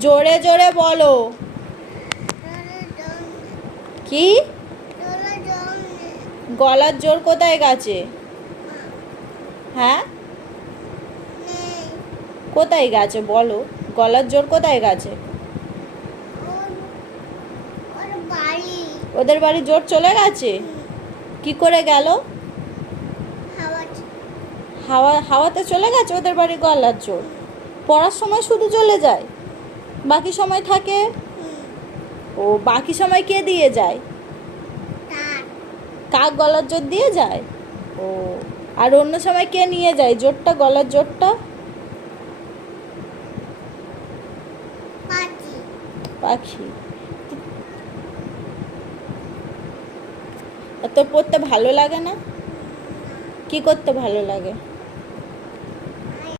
জোরে জোরে বলো। কি? গলার জোর কোথায় গেছে? হ্যাঁ, কোথায় গেছে বলো? গলার জোর কোথায় গেছে? ওদের বাড়ি জোর চলে গেছে? কি করে গেল? হাওয়াতে চলে গেছে ওদের বাড়ি গলার জোর? পড়ার সময় শুধু চলে যায়, বাকি সময় থাকে? ও, বাকি সময় কে দিয়ে যায়? কাক গলার জোর দিয়ে যায়? ও, আর অন্য সময় কে নিয়ে যায় জোরটা, গলার জোরটা? পাখি। তোর পড়তে ভালো লাগে না? কি করতে ভালো লাগে?